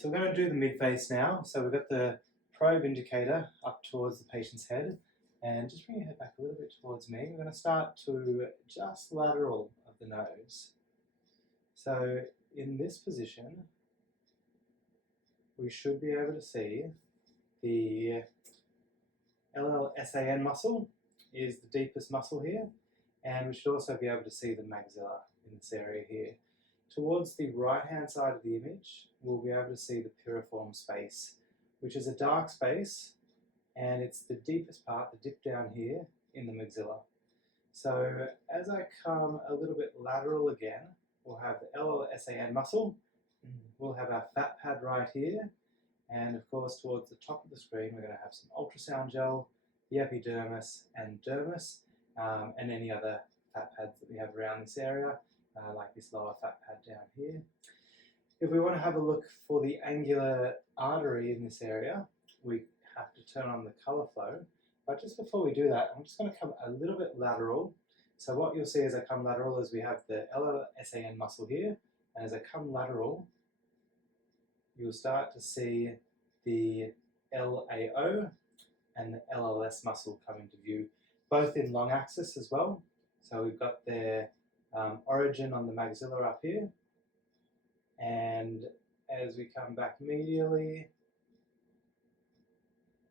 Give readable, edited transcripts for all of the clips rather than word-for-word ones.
So we're going to do the midface now. So we've got the probe indicator up towards the patient's head, and just bring your head back a little bit towards me. We're going to start to just lateral of the nose. So in this position, we should be able to see the LLSAN muscle is the deepest muscle here, and we should also be able to see the maxilla in this area here. Towards the right-hand side of the image, we'll be able to see the piriform space, which is a dark space, and it's the deepest part, the dip down here in the maxilla. So as I come a little bit lateral again, we'll have the LLSAN muscle, we'll have our fat pad right here, and of course towards the top of the screen we're going to have some ultrasound gel, the epidermis and dermis, and any other fat pads that we have around this area, like this lower fat pad down here. If we want to have a look for the angular artery in this area, we have to turn on the colour flow. But just before we do that, I'm just going to come a little bit lateral. So what you'll see as I come lateral is we have the LLSAN muscle here, and as I come lateral, you'll start to see the LAO and the LLS muscle come into view, both in long axis as well. So we've got their origin on the maxilla up here, and as we come back medially,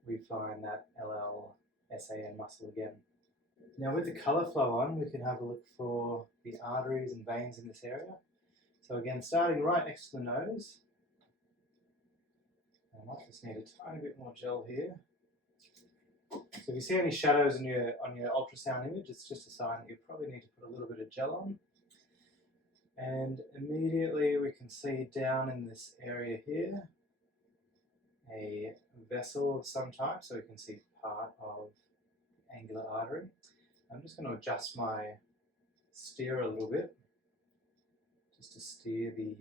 we find that LLSAN muscle again. Now with the colour flow on, we can have a look for the arteries and veins in this area. So again, starting right next to the nose, I might just need a tiny bit more gel here. So if you see any shadows on your ultrasound image, it's just a sign that you probably need to put a little bit of gel on. And immediately we can see down in this area here a vessel of some type, so we can see part of the angular artery. I'm just going to adjust my steer a little bit, just to steer the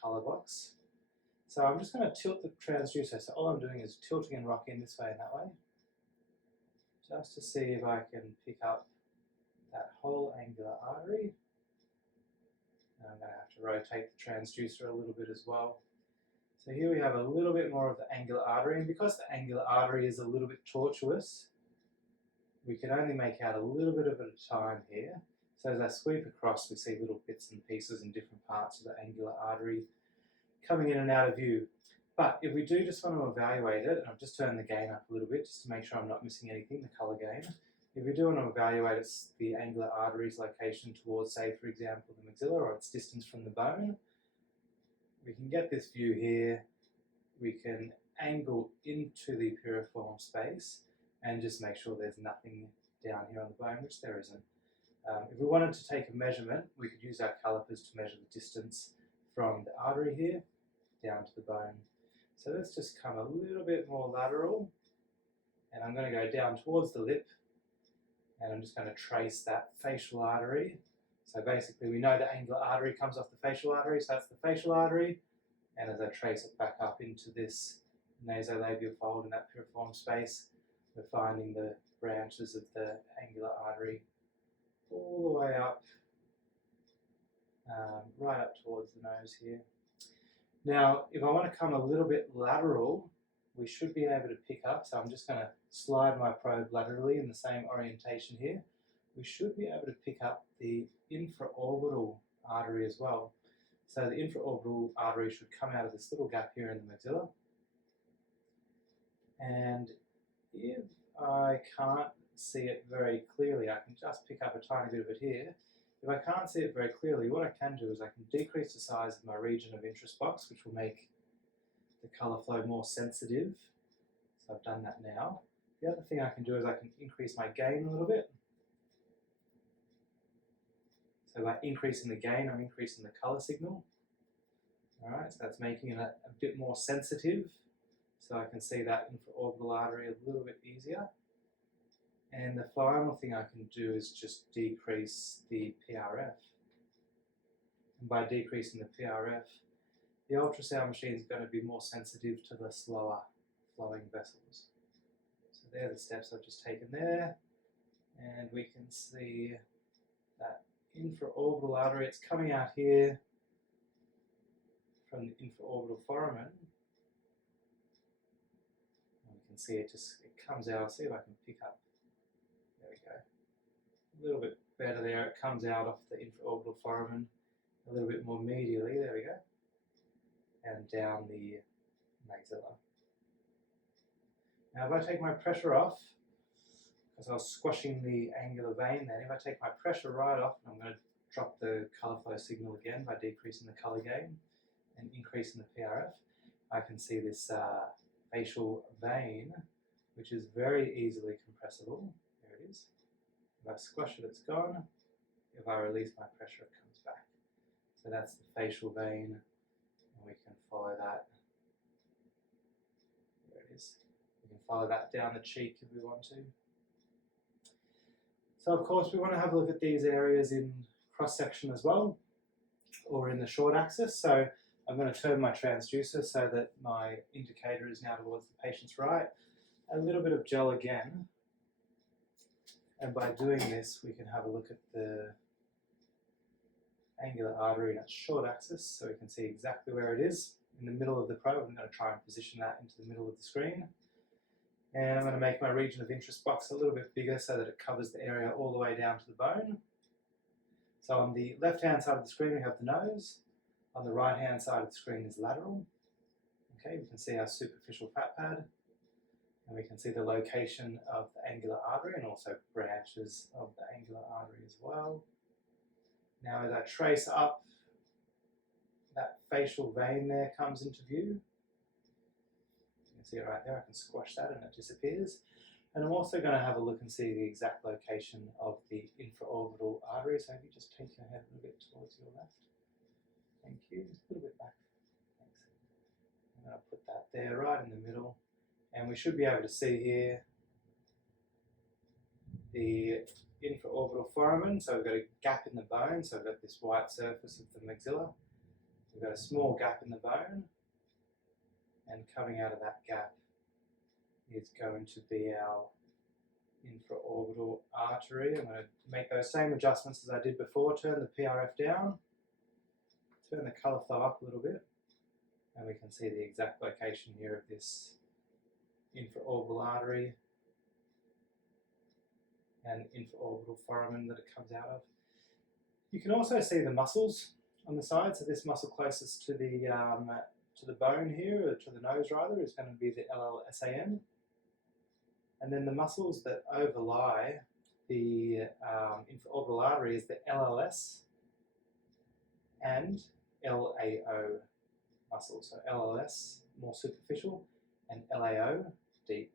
colour box. So I'm just going to tilt the transducer, so all I'm doing is tilting and rocking this way and that way, just to see if I can pick up that whole angular artery. And I'm going to have to rotate the transducer a little bit as well. So here we have a little bit more of the angular artery, and because the angular artery is a little bit tortuous, we can only make out a little bit of it at a time here. So as I sweep across, we see little bits and pieces in different parts of the angular artery coming in and out of view. But if we do just want to evaluate it, and I've just turned the gain up a little bit just to make sure I'm not missing anything, the colour gain. If we do want to evaluate the angular artery's location towards, say, for example, the maxilla or its distance from the bone, we can get this view here. We can angle into the piriform space and just make sure there's nothing down here on the bone, which there isn't. If we wanted to take a measurement, we could use our calipers to measure the distance from the artery here down to the bone. So let's just come a little bit more lateral, and I'm going to go down towards the lip, and I'm just going to trace that facial artery. So basically we know the angular artery comes off the facial artery, so that's the facial artery, and as I trace it back up into this nasolabial fold in that piriform space, we're finding the branches of the angular artery all the way up, right up towards the nose here. Now, if I want to come a little bit lateral, we should be able to pick up, so I'm just going to slide my probe laterally in the same orientation here. We should be able to pick up the infraorbital artery as well. So the infraorbital artery should come out of this little gap here in the maxilla. And if I can't see it very clearly, I can just pick up a tiny bit of it here. If I can't see it very clearly, what I can do is I can decrease the size of my region of interest box, which will make the colour flow more sensitive. So I've done that now. The other thing I can do is I can increase my gain a little bit. So by increasing the gain, I'm increasing the colour signal. Alright, so that's making it a bit more sensitive. So I can see that infraorbital artery a little bit easier. And the final thing I can do is just decrease the PRF. And by decreasing the PRF, the ultrasound machine is going to be more sensitive to the slower flowing vessels. So they're the steps I've just taken there. And we can see that infraorbital artery, it's coming out here from the infraorbital foramen, see it comes out. I'll see if I can pick up. There we go. A little bit better there. It comes out off the infraorbital foramen a little bit more medially. There we go. And down the maxilla. Now if I take my pressure off, because I was squashing the angular vein then, if I take my pressure right off, I'm going to drop the colour flow signal again by decreasing the colour gain and increasing the PRF, I can see this facial vein, which is very easily compressible. There it is. If I squash it, it's gone. If I release my pressure, it comes back. So that's the facial vein, and we can follow that. There it is. We can follow that down the cheek if we want to. So of course we want to have a look at these areas in cross-section as well, or in the short axis. So I'm going to turn my transducer so that my indicator is now towards the patient's right. A little bit of gel again. And by doing this, we can have a look at the angular artery in its short axis, so we can see exactly where it is in the middle of the probe. I'm going to try and position that into the middle of the screen. And I'm going to make my region of interest box a little bit bigger so that it covers the area all the way down to the bone. So on the left-hand side of the screen, we have the nose. On the right-hand side of the screen is lateral. Okay, we can see our superficial fat pad. And we can see the location of the angular artery and also branches of the angular artery as well. Now as I trace up, that facial vein there comes into view. You can see it right there. I can squash that and it disappears. And I'm also going to have a look and see the exact location of the infraorbital artery. So if you just take your head a little bit towards your left. Thank you. Just a little bit back. Thanks. I'm going to put that there right in the middle. And we should be able to see here the infraorbital foramen. So we've got a gap in the bone. So we've got this white surface of the maxilla. We've got a small gap in the bone. And coming out of that gap is going to be our infraorbital artery. I'm going to make those same adjustments as I did before. Turn the PRF down. Turn the colour flow up a little bit. And we can see the exact location here of this infraorbital artery and infraorbital foramen that it comes out of. You can also see the muscles on the side. So this muscle closest to the bone here, or to the nose rather, is going to be the LLSAN. And then the muscles that overlie the infraorbital artery is the LLS and LAO muscles. So LLS, more superficial, and LAO, deep.